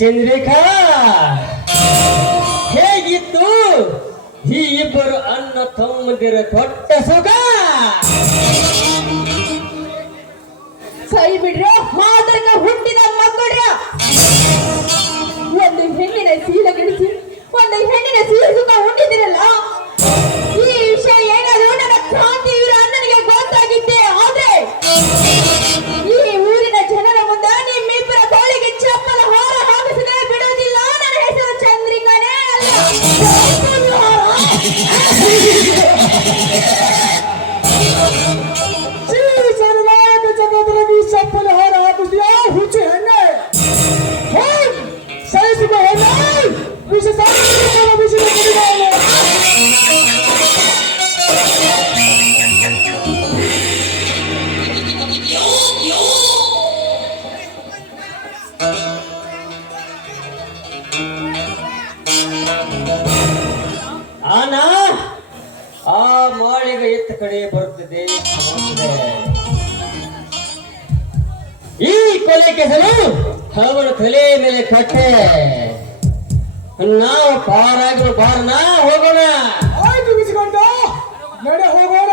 ಚಂದ್ರಿಕಾ ಹೇಗಿತ್ತು ಈ ಇಬ್ಬರು ಅಣ್ಣ ತಮ್ಮಂದಿರ ದೊಡ್ಡ ಸುಖ? ಕೈ ಬಿಡ್ರೋ ಮಾದಕ ಹುಟ್ಟಿದ ಮಕ್ಕಳ ಒಂದು ಹೆಣ್ಣಿನ ಸೀಲಗಿಡಿಸಿ ಒಂದು ಹೆಣ್ಣಿನ ಸೀಲ ಸುಖ ಉಂಡಿದಿರಲ್ಲ. ಈ ವಿಷಯ ಏನಾದರೂ ನನ್ನ ಕ್ರಾಂತಿವೀರ ಅಣ್ಣನಿಗೆ ಗೊತ್ತಾಗಿದ್ದೆ ಆದ್ರೆ ಈ ಊರಿನ ಜನರ ಮುಂದೆ ನಿಮ್ಮಿಬ್ಬರ ತೋಳಿಗೆ ಚಪ್ಪಲ ಹಾರ ಹಾಕಿಸದೆ ಬಿಡುವುದಿಲ್ಲ. ನನ್ನ ಹೆಸರು ಚಂದ್ರಿಕಾನೇ ಚಪ್ಪಲ ಹಾರ ಹಾಕಿದ್ಯಾ ಹುಚ್ಚು ಹೆಣ್ಣೆ? ಸಹಿಸಿಕೊ ಹೆಣ್ಣೆ, ವಿಷ ಆನ ಆ ಮಾಳಿಗೆ ಎತ್ತ ಕಡೆ ಬರುತ್ತಿದೆ. ಈ ಕೊಲೆ ಕೆಸರು ಅವನ ತಲೆ ಮೇಲೆ ಕಟ್ಟೆ. ನಾವು ಪಾರಾಗಲು ಬಾರನ ಹೋಗೋಣ. ಆಯ್ತು ಬಿಸಿಕೊಂಡ ನಡೆ ಹೋಗೋಣ.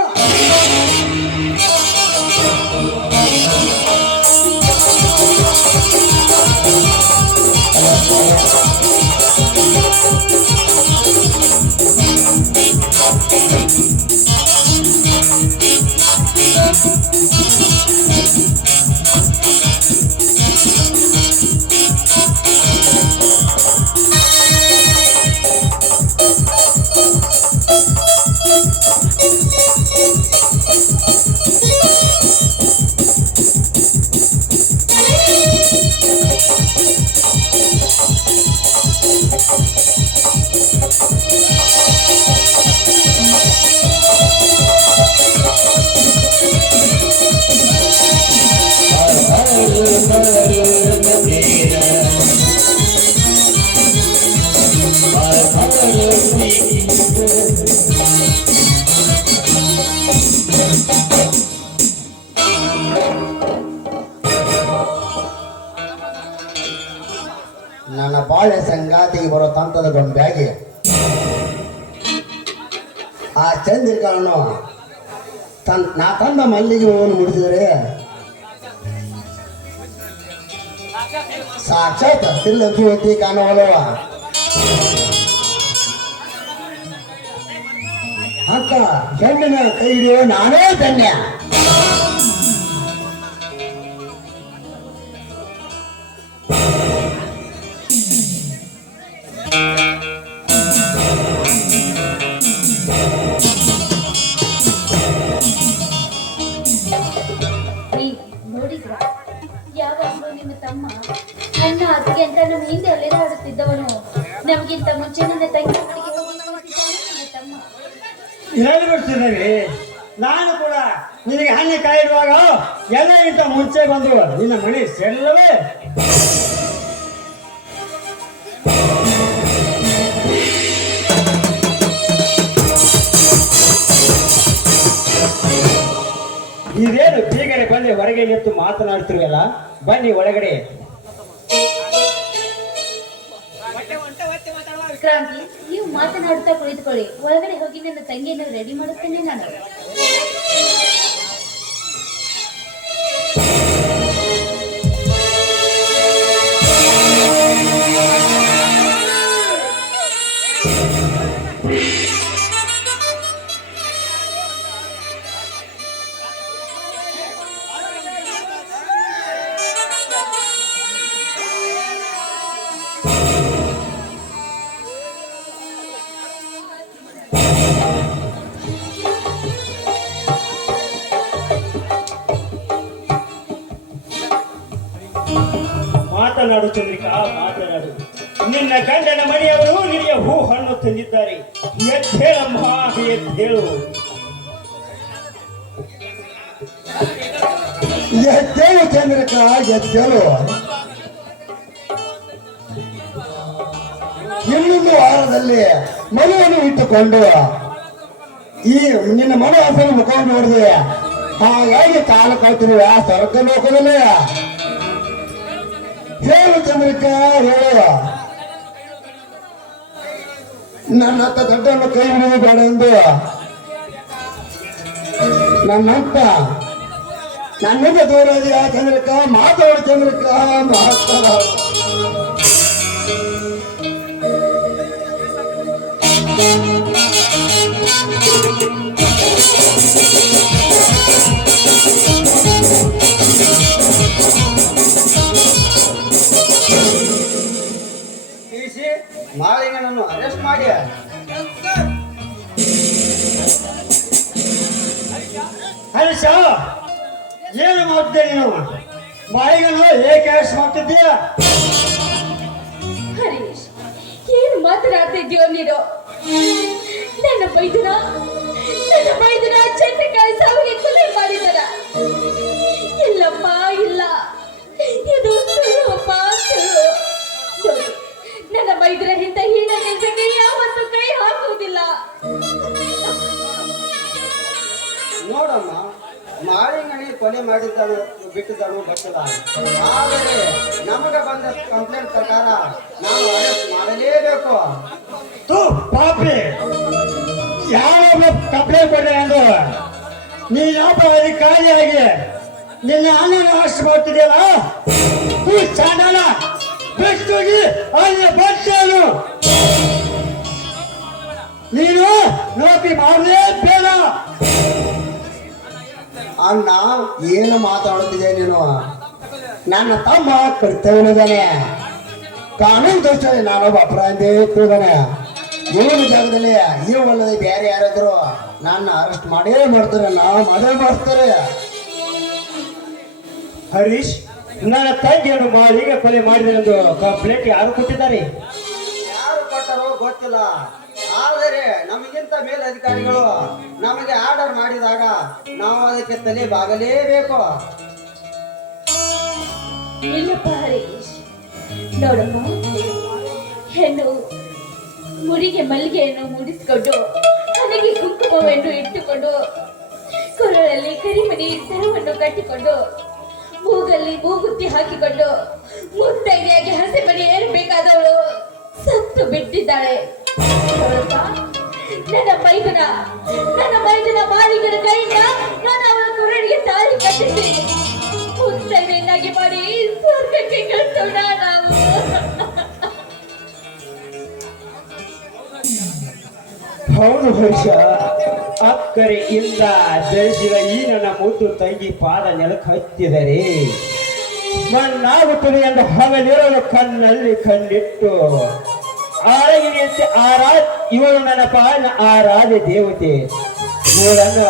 ನನ್ನ ಬಾಳೆ ಸಂಗಾತಿಗೆ ಬರೋ ತಂತದ ಗೊಂಬೆಯಾಗಿ ಆ ಚಂದ್ರಿಕಾಳನ್ನು ನಾ ತಂದ ಮಲ್ಲಿಗೆ ಹೂವನ್ನು ಮುಡಿಸಿದರೆ ಸಾಕ್ಷಾತ್ ತಿರ್ಲಂಕಿ ಕಾಣುವಲ್ಲವ ಅಕ್ಕ ಹೆಣ್ಣಿನ ಕೈ ಹಿಡಿಯೋ ನಾನೇ ಧನ್ಯ. ನೋಡಿದ್ರ ಯಾವಾಗಲೂ ನಿಮ್ಮ ತಮ್ಮ ನನ್ನ ಅತ್ತಿಗೆ ಅಂತ ನಮ್ಮ ಹಿಂದೆ ಅಲೆದಾಡುತ್ತಿದ್ದವನು ನಮಗಿಂತ ಮುಂಚೆ ನನ್ನ ತಂಗಿ ಮನೆಗೆ ಹೋಗಿ ತಮ್ಮ ಹೇಳಿಬಿಡ್ತಿದ್ದೇವೆ. ನಾನು ಕೂಡ ನಿನಗೆ ಹಣ್ಣು ಕಾಯಿಡುವಾಗ ಎಲ್ಲರಿಗಿಂತ ಮುಂಚೆ ಬಂದು ನಿನ್ನ ಮನೆ ಸೇರಲವೇ? ಇದೇನು ಬೀಗರೆ ಬನ್ನಿ ಹೊರಗೆ ನಿಂತು ಮಾತನಾಡ್ತಿರುವಲ್ಲ, ಬನ್ನಿ ಒಳಗಡೆ. ಕ್ರಾಂತಿ, ನೀವು ಮಾತನಾಡುತ್ತಾ ಕುಳಿತುಕೊಳ್ಳಿ. ಒಳಗಡೆ ಹೋಗಿ ನನ್ನ ತಂಗಿಯನ್ನು ರೆಡಿ ಮಾಡುತ್ತೇನೆ ನಾನು. ಮಾತನಾಡು ಚಂದ್ರಿಕಾ, ಮಾತನಾಡು. ನಿನ್ನ ಗಂಡನ ಮನೆಯವರು ನಿನಗೆ ಹೂ ಹಣ್ಣು ತಂದಿದ್ದಾರೆ. ಎದ್ದೇಳಮ್ಮ, ಎದ್ದೇಳು. ಎದ್ದೇಳು ಚಂದ್ರಕ, ಎದ್ದೇಳು. ಇನ್ನೊಂದು ವಾರದಲ್ಲಿ ಮನೆಯನ್ನು ಇಟ್ಟುಕೊಂಡು ಈ ನಿನ್ನ ಮನೆ ಹಸರು ಮುಖ ನೋಡಿದೆ, ಹಾಗಾಗಿ ಕಾಲ ಕಳ್ತಿರುವ ಸ್ವರ್ಗ ಲೋಕದಲ್ಲಿ. ಹೇಳು ಚಂದ್ರಿಕ, ಹೇಳು. ನನ್ನ ಹತ್ತ ದೊಡ್ಡನ್ನು ಕೈ ಹಿಡಿದು ಬೇಡ ಎಂದು ನನ್ನಿಂದ ದೂರ ಇದೆಯಾ ಚಂದ್ರಿಕ? ಮಾತಾಡು ಚಂದ್ರಿಕ, ಮಾತಾಡ. ತಿಳಿಸಿ ಮಾಳಿಂಗನನ್ನು ಅರೆಸ್ಟ್ ಮಾಡಿ. ಹರೀಶ, ಏನು ಮಾಡ್ತೇ ನೀನು? ಮಾಳಿಂಗನು ಏಕೆ ಅರೆಸ್ಟ್ ಮಾಡ್ತಿದ್ದೀಯ? ಹರೀಶ್, ಏನು ಮಾತನಾಡ್ತಿದ್ಯೋ ನೀನು? ನನ್ನ ಬೈದನ ಚಂದ್ರಕಾಯಿ ಸಾವಿಗೆ ಕೊಲೆ ಮಾಡಿದರ? ಇಲ್ಲಪ್ಪ, ಇಲ್ಲ, ಇದು ಸುಳ್ಳುಪ್ಪ, ಸುಳ್ಳು. ನೋಡಿ, ನನ್ನ ಬೈದರ ಹಿಂದೆ ಹೀನ ಕೆಲಸಕ್ಕೆ ಯಾವತ್ತೂ ಕೈ ಹಾಕುವುದಿಲ್ಲ. ನೋಡಮ್ಮ, ಮಾಳಿಂಗನಿ ಕೊಲೆ ಮಾಡಿದ್ದಾನು ಬಿಟ್ಟಿದ್ದಾನು ಗೊತ್ತಿಲ್ಲ. ಆದರೆ ನಮಗೆ ಬಂದ ಕಂಪ್ಲೇಂಟ್ ಪ್ರಕಾರ ನಾವು ಅರೆಸ್ಟ್ ಮಾಡಲೇಬೇಕು. ತೂ ಪಾಪಿ, ಯಾರೊಬ್ಬ ಕಂಪ್ಲೇಂಟ್ ಕೊಡ್ರಿ ಎಂದು ನೀನೊಬ್ಬ ಅಧಿಕಾರಿಯಾಗಿ ನಿನ್ನ ಅಣ್ಣನ ಅರೆಸ್ಟ್ ಮಾಡ್ತಿದೆಯಲ್ಲ, ತೂ ಚಾಂಡಾಲ ಬಿಟ್ಟೋಗಿ ಅಲ್ಲಿ ಬರ್ತೇನು. ನೀನು ನೌಕರಿ ಮಾಡಲೇಬೇಡ. ಅಣ್ಣ, ಏನು ಮಾತಾಡುತ್ತಿದೆ ನೀನು? ನನ್ನ ತಮ್ಮ ಕರ್ತವ್ಯನಿದ್ದಾನೆ, ಕಾನೂನು ದೃಷ್ಟಿಯಲ್ಲಿ ನಾನೊಬ್ಬ ಅಪರಾಧಿ ಇಟ್ಟಿದ್ದಾನೆ. ಇವನ ಜಾಗದಲ್ಲಿ ಇವಲ್ಲದೆ ಬೇರೆ ಯಾರಾದ್ರು ನನ್ನ ಅರೆಸ್ಟ್ ಮಾಡೇ ಮಾಡ್ತಾರೆ, ಮಾಡೇ ಮಾಡ್ತಾರೆ. ಹರೀಶ್, ನನ್ನ ತಂಗಿಯನ್ನು ಮಾಳಿಗೆ ಕೊಲೆ ಮಾಡಿದರೆಂದು ಕಂಪ್ಲೇಂಟ್ ಯಾರು ಕೊಟ್ಟಿದ್ದಾರೆ? ಯಾರು ಕೊಟ್ಟರೋ ಗೊತ್ತಿಲ್ಲ. ಆದರೆ ನಮಗಿಂತ ಮೇಲಧಿಕಾರಿಗಳು ನಮಗೆ ಆರ್ಡರ್ ಮಾಡಿದಾಗ ನಾವು ಅದಕ್ಕೆ ತಲೆ ಬಾಗಲೇಬೇಕು. ಇಲ್ಲಪ್ಪ ಹರೀಶ್, ನೋಡಮ್ಮ, ಹೆಣ್ಣು ಮುಡಿಗೆ ಮಲ್ಲಿಗೆಯನ್ನು ಮುಡಿಸಿಕೊಂಡು, ಹಣೆಗೆ ಕುಂಕುಮವನ್ನು ಇಟ್ಟುಕೊಂಡು, ಕೊರಳಲ್ಲಿ ಕರಿಮಣಿ ಸರವನ್ನು ಕಟ್ಟಿಕೊಂಡು, ಮೂಗಲ್ಲಿ ಮೂಗುತ್ತಿ ಹಾಕಿಕೊಂಡು ಮುತ್ತೈದೆಯಾಗಿ ಹಸೆ ಮನೆ ಏರಬೇಕಾದವಳು ಸತ್ತು ಬಿಟ್ಟಿದ್ದಾಳೆ. ನೋಡಪ್ಪ, ನನ್ನ ಮೈದನ ಮಾಲಿಗರ ಕೈಯಿಂದ ನಾನು ಅವಳ ಕೊರಳಿಗೆ ತಾಳಿ ಕಟ್ಟಿಸಿ ಮುತ್ತೈದೆಯನ್ನಾಗಿ ಮಾಡಿ ಸ್ವರ್ಗಕ್ಕೆ ಕಳಿಸೋಣ ನಾವು. ಹೌದು ಹರ್ಷ, ಅಕ್ಕರೆಯಿಂದ ಧರಿಸಿದ ಈ ನನ್ನ ಮುದ್ದು ತಂಗಿ ಪಾದ ನೆಲಕ್ಕೆ ಹತ್ತಿದರೆ ಮಣ್ಣಾಗುತ್ತದೆ ಎಂದು ಹಗಲಿರಲು ಕಣ್ಣಲ್ಲಿ ಕಣ್ಣಿಟ್ಟು ಆರಗಿನಿಯಂತೆ ಇವಳು ನನ್ನ ಪಾಲಿನ ಆರಾಧ್ಯ ದೇವತೆ. ಇವಳನ್ನು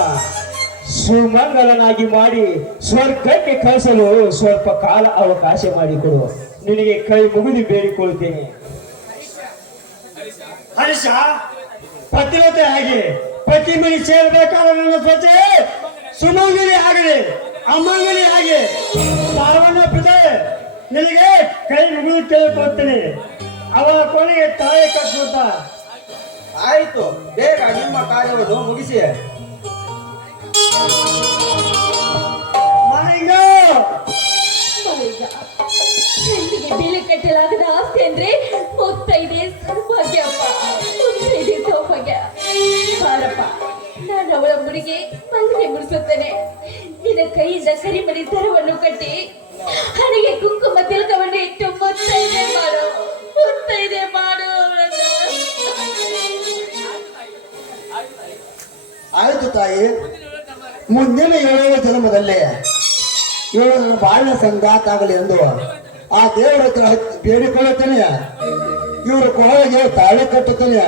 ಸುಮಂಗಲನಾಗಿ ಮಾಡಿ ಸ್ವರ್ಗಕ್ಕೆ ಕಳಿಸಲು ಸ್ವಲ್ಪ ಕಾಲ ಅವಕಾಶ ಮಾಡಿಕೊಡು. ನಿನಗೆ ಕೈ ಮುಗಿದು ಬೇಡಿಕೊಳ್ಳುತ್ತೇನೆ. ಹರ್ಷ, ಪತಿವತೆ ಆಗಿ ಪತಿ ಮನೆ ಸೇರಬೇಕಾದ ನನ್ನ ಸ್ವಚ್ಛ ಸುಮಂಗಲಿ ಆಗಲಿ ಅಮ್ಮಂಗಲಿ ಆಗಿ ಸಾವನ್ನಪ್ಪಿದೆ. ನಿನಗೆ ಕೈ ಮುಗಿದು ಕೇಳಿಕೊಳ್ತೀನಿ. ಅವಳ ಕೊನೆಗೆ ತಾಯಿ ಕಟ್ಬಿಡ್ತ. ಆಯ್ತು, ಬೇಗ ನಿಮ್ಮ ಕಾರ್ಯವನ್ನು ಮುಗಿಸಿ. ಹೆಣ್ಣಿಗೆ ಬೆಲೆ ಕಟ್ಟಲಾಗದ ಆಸ್ತಿ ಅಂದ್ರೆ ಮುತ್ತೈದೆ ಸೌಭಾಗ್ಯಪ್ಪ, ಮುತ್ತೈದೆ ಸೌಭಾಗ್ಯ. ಬಾರಪ್ಪ, ನಾನು ಅವಳ ಮುಡಿಗೆ ಮಲ್ಲಿಗೆ ಮುಡಿಸುತ್ತೇನೆ. ನಿನ್ನ ಕೈಯಿಂದ ಕರಿಮಣಿ ಸರವನ್ನು ಕಟ್ಟಿ ಹಣೆಗೆ ಕುಂಕುಮ ತಿಲಕವನ್ನು ಇಟ್ಟು ಮುತ್ತೈದೆ ಮಾಡು, ಮುತ್ತೈದೆ ಮಾಡು ಅವಳನ್ನು. ಆಯ್ತು ತಾಯಿ, ಮುಂದಿನ 7ನೇ ಜನ್ಮದಲ್ಲಿ ಇವಳು ನನ್ನ ಬಾಳಿನ ಸಂಗಾತ ಆಗಲಿ ಎಂದು ಆ ದೇವರ ಹತ್ರ ಬೇಡಿಕೊಳ್ಳುತ್ತೇನೆ. ಇವರು ಕೊಳಗೆ ತಾಳಿ ಕಟ್ಟುತ್ತೇನೆ.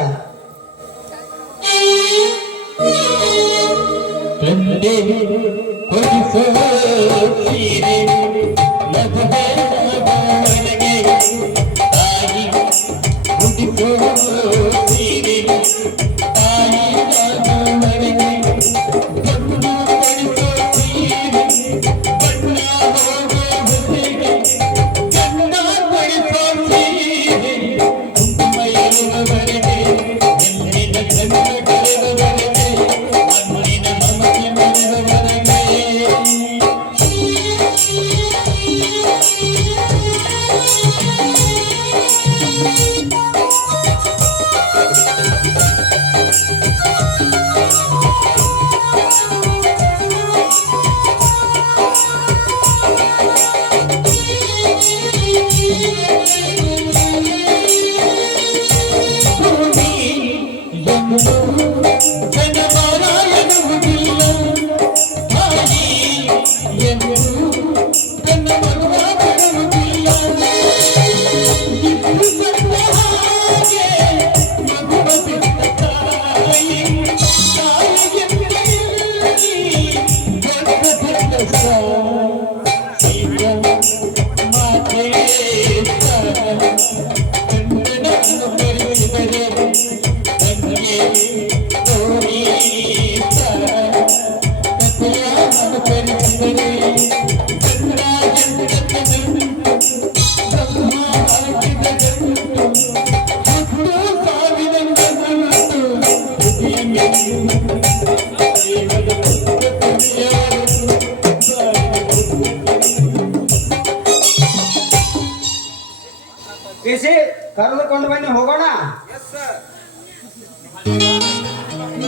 ಬಿಸಿ ಕರೆದುಕೊಂಡು ಬನ್ನಿ ಹೋಗೋಣ.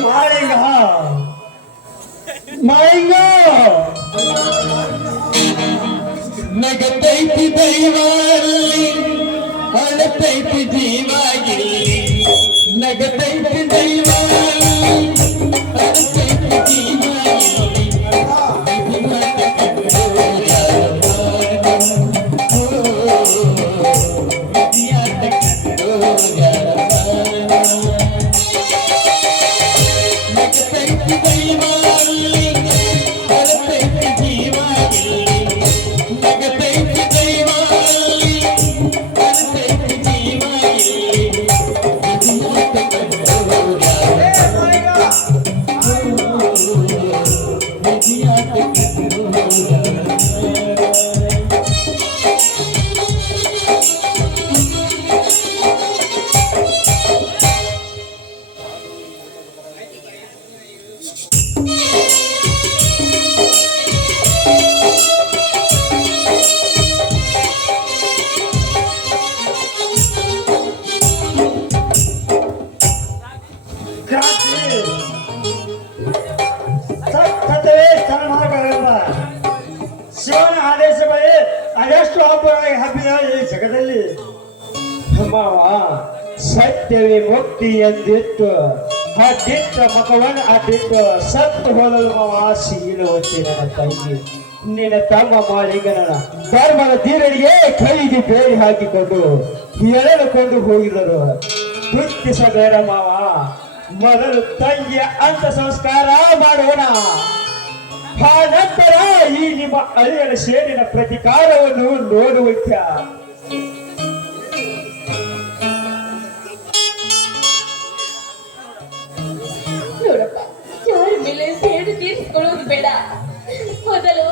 ಮಾಳಿಂಗ ಮಾಳಿಂಗ ನಗತೈತಿ ದೈವಾರಲ್ಲಿ ಅಳತೈತಿ ಜೀವಾಗಿಲ್ಲಿ ನಗತೈತಿ ದೈವಾರಲ್ಲಿ ಅಳತೈತಿ ಜೀವಾಗಿಲ್ಲಿ ನಗತೈತಿ ದೈವಾರಲ್ಲಿ ಅಳತೈತಿ ಜೀವಾಗಿಲ್ಲಿ ನಗತೈತಿ ದೈವಾರಲ್ಲಿ ಅಳತೈತಿ ಜೀವಾಗಿಲ್ಲಿ ಕ್ರಾಂತಿ ಸತ್ತವೇ ಸ್ಥಾನಮಾನಗಳೆಂಬ ಶಿವನ ಆದೇಶಗಳೇ ಅದೆಷ್ಟು ಹಬ್ಬಗಳಾಗಿ ಹಬ್ಬಿದ ಈ ಜಗದಲ್ಲಿ. ಮಾವ ಸತ್ಯವೇ ಮುಕ್ತಿ ಎಂದಿಟ್ಟು ಅಡ್ಡಿಟ್ಟ ಮಗವನ್ನು ಅಡ್ಡಿಟ್ಟು ಸತ್ತು ಹೋದಲು ಮಾವ ಶೀಲವತಿ ನನ್ನ ತಂಗಿ ನಿನ್ನ ತಮ್ಮ ಮಾಳಿಗನ ಧರ್ಮದ ಧೀರರಿಗೆ ಕೈಗೆ ಬೇಡಿ ಹಾಕಿಕೊಂಡು ಎಳೆದುಕೊಂಡು ಹೋಗಿದರು. ದುಃಖಿಸಬೇಡ ಮಾವ, ಮೊದಲು ತಂಗಿಯ ಅಂತ ಸಂಸ್ಕಾರ ಮಾಡೋಣ. ಆ ನಂತರ ಈ ನಿಮ್ಮ ಅಳಿಯನ ಸೇರಿನ ಪ್ರತಿಕಾರವನ್ನು ನೋಡುವಂತ. ನೋಡಪ್ಪ, ಯಾರ ಮೇಲೆ ಸೇಡು ತೀರಿಸಿಕೊಳ್ಳೋದು ಬೇಡ. ಮೊದಲು